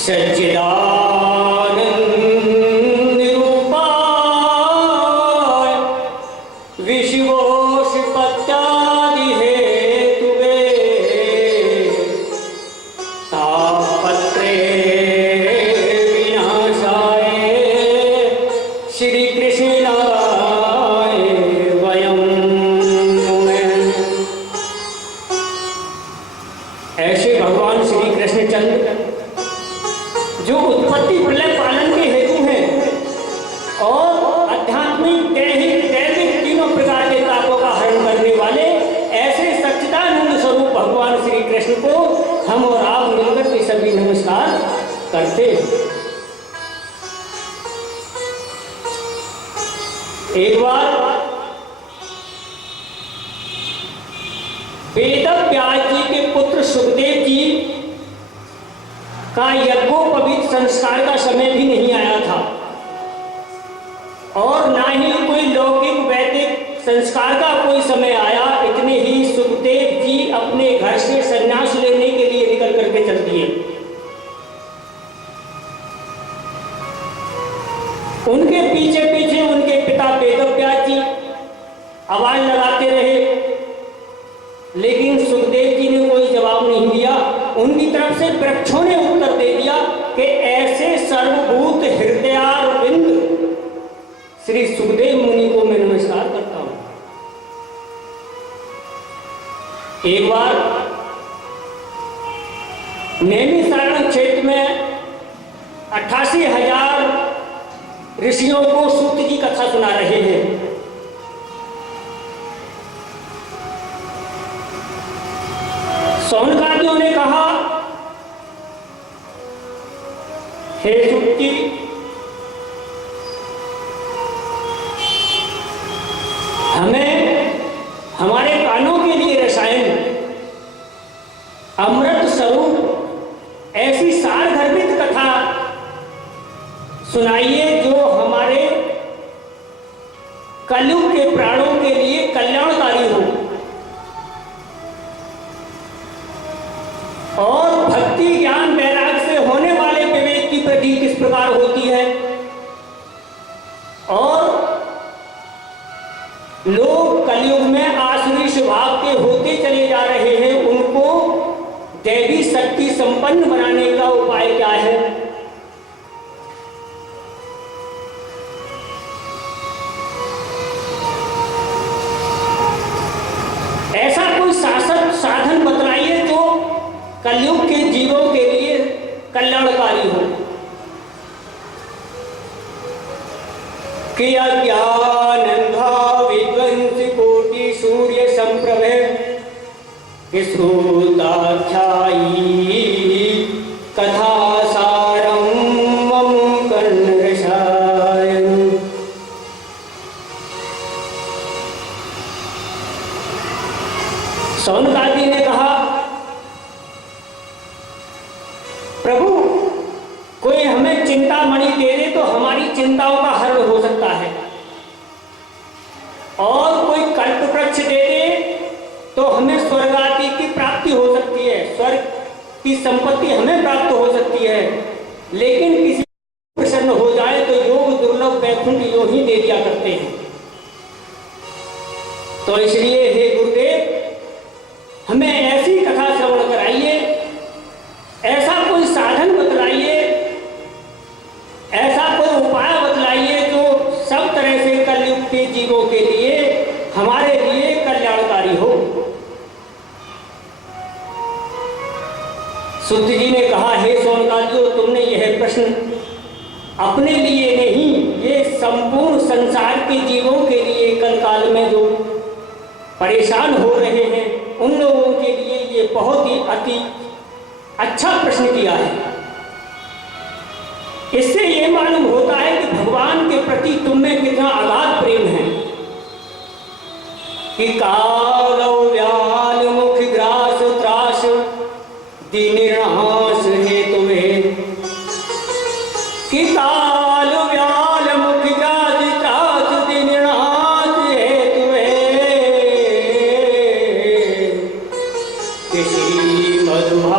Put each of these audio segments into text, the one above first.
सच्चिदानंद रूपाय विश्वोत्पत्त्यादि हेतुवे तापत्रे विनाशाय श्री कृष्णाय वयं नमः। ऐसे भगवान श्री कृष्णचंद्र जो उत्पत्ति प्रलय पालन के हेतु हैं और आध्यात्मिक दैहिक दैविक तीनों प्रकार के तापों का हरण करने वाले ऐसे सच्चिदानंद स्वरूप भगवान श्री कृष्ण को हम और आप मिलकर के सभी नमस्कार करते हैं। एक बार वेदव्यास जी के पुत्र सुखदेव जी का यज्ञोपवीत संस्कार का समय भी नहीं आया था और ना ही कोई लौकिक वैदिक संस्कार का कोई समय आया। इतने ही सुखदेव जी अपने घर से संन्यास लेने के लिए निकल करके चल दिए। उनके पीछे पीछे उनके पिता वेदव्यास जी आवाज लगाते रहे, लेकिन सुखदेव जी ने कोई जवाब नहीं दिया। उनकी तरफ से वृक्षों ने उत्तर दे दिया कि ऐसे सर्वभूत हृदयारविंद श्री सुखदेव मुनि को मैं नमस्कार करता हूं। एक बार नैमिषारण्य क्षेत्र में 88,000 ऋषियों को सूत की कथा सुना रहे हैं। सौनकादियों ने कहा, हे सूत जी, हमें हमारे कानों के लिए रसायन अमृत स्वरूप ऐसी सारगर्भित कथा सुनाइए जो हमारे कलयुग के प्राणों के लिए कल्याणकारी हो। और भक्ति ज्ञान वैराग से होने वाले विवेक की वृद्धि किस प्रकार होती है और लोग कलयुग में आसुरी स्वभाव के होते चले जा रहे हैं, उनको दैवी शक्ति संपन्न बनाने का उपाय क्या है। ऐसा कोई शासक साधन बतलाइए जो कलयुग के जीवों के लिए कल्याणकारी हो। किया ज्ञानंधा विध्वंस कोटि सूर्य संप्रभ श्रुताख्यायी कथा सारम मम कर्णरसायन। सौनकादि ने कहा, प्रभु कोई हमें चिंतामणि दे दे तो हमारी चिंताओं का हरण हो सकता है, और कोई कल्प वृक्ष दे दे तो हमें स्वर्ग आदि की प्राप्ति हो सकती है, स्वर्ग की संपत्ति हमें प्राप्त हो सकती है। लेकिन किसी प्रसन्न हो जाए तो योग दुर्लभ वैकुंठ यूं ही दे दिया करते हैं। तो इसलिए हे गुरुदेव, हमें ऐसी कथा श्रवण कराइए, ऐसा कोई साधन बतलाइए, ऐसा कोई उपाय बतलाइए जो सब तरह से कलयुग के जीवों के लिए हमारे लिए कल्याणकारी हो। सूत जी ने कहा, हे सौनकादियों, तुमने यह प्रश्न अपने लिए नहीं, ये संपूर्ण संसार के जीवों के लिए कलकाल में जो परेशान हो रहे हैं उन लोगों के लिए ये बहुत ही अति अच्छा प्रश्न किया है। इससे ये मालूम होता है कि भगवान के प्रति तुम में कितना अगाध प्रेम है कि कालौ व्याल मुख ग्रास त्रास दीनिर्नाश हेतुवे कि काल व्याल मुख ग्रास त्रास दीनिर्नाश हेतुवे कि श्रीमद्भागवतम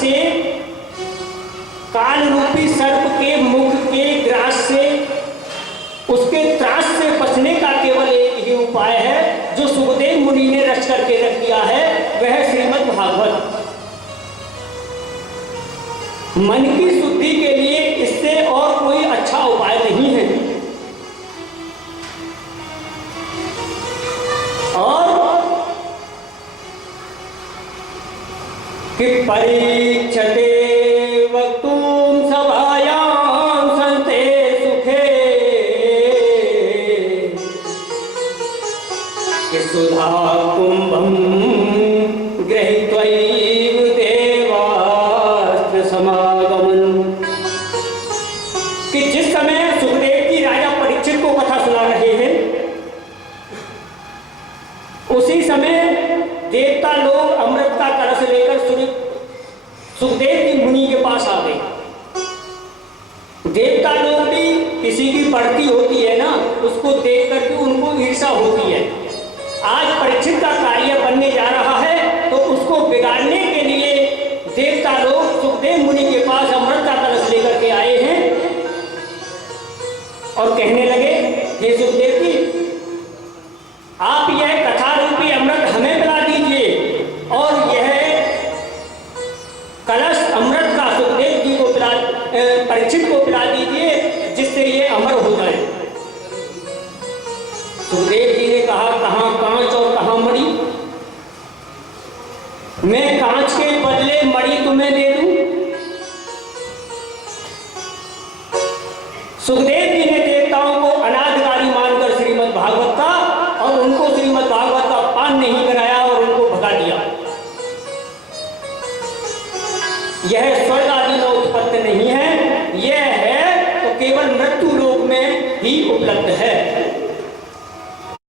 से, काल रूपी सर्प के मुख के ग्रास से, उसके त्रास से बचने का केवल एक ही उपाय है जो सुखदेव मुनि ने रच करके रख दिया है, वह श्रीमद् भागवत। मन की शुद्धि के लिए इससे और कोई अच्छा उपाय नहीं है। और कि परीक्षते वक्तुम सभायां संते सुखे, कि सुधा कुंभम गृहीत्वैव देवास्त्र समागमन। कि जिस समय सुखदेव जी राजा परीक्षित को कथा सुना रहे हैं, उसी समय देवता लोग अमृत का कलश लेकर सुखदेव जी मुनि के पास आ गए। देवता लोग भी किसी की बढ़ती होती है ना, उसको देख करके उनको ईर्ष्या होती है। आज परीक्षित का कार्य बनने जा रहा है तो उसको बिगाड़ने के लिए देवता लोग सुखदेव मुनि के पास अमृत का कलश लेकर के आए हैं और कहने लगे, हे सुखदेव जी, आप यह कथा रूपी अमृत हमें पिला दीजिए और यह कलश अमृत का सुखदेव जी को परीक्षित को पिला दीजिए, जिससे ये अमर हो जाए। सुखदेव जी ने कहा, कहां कांच और कहां मणि? मैं कांच के बदले मणि तुम्हें दे दूं? सुखदेव जी ने देवताओं को अनाधिकारी मानकर श्रीमद् भागवत का और उनको श्रीमद् भागवत का पान नहीं कराया और उनको भगा दिया। यह स्वर्ग आदि में उत्पत्ति नहीं है, यह है तो केवल मृत्यु लोक में ही उपलब्ध है।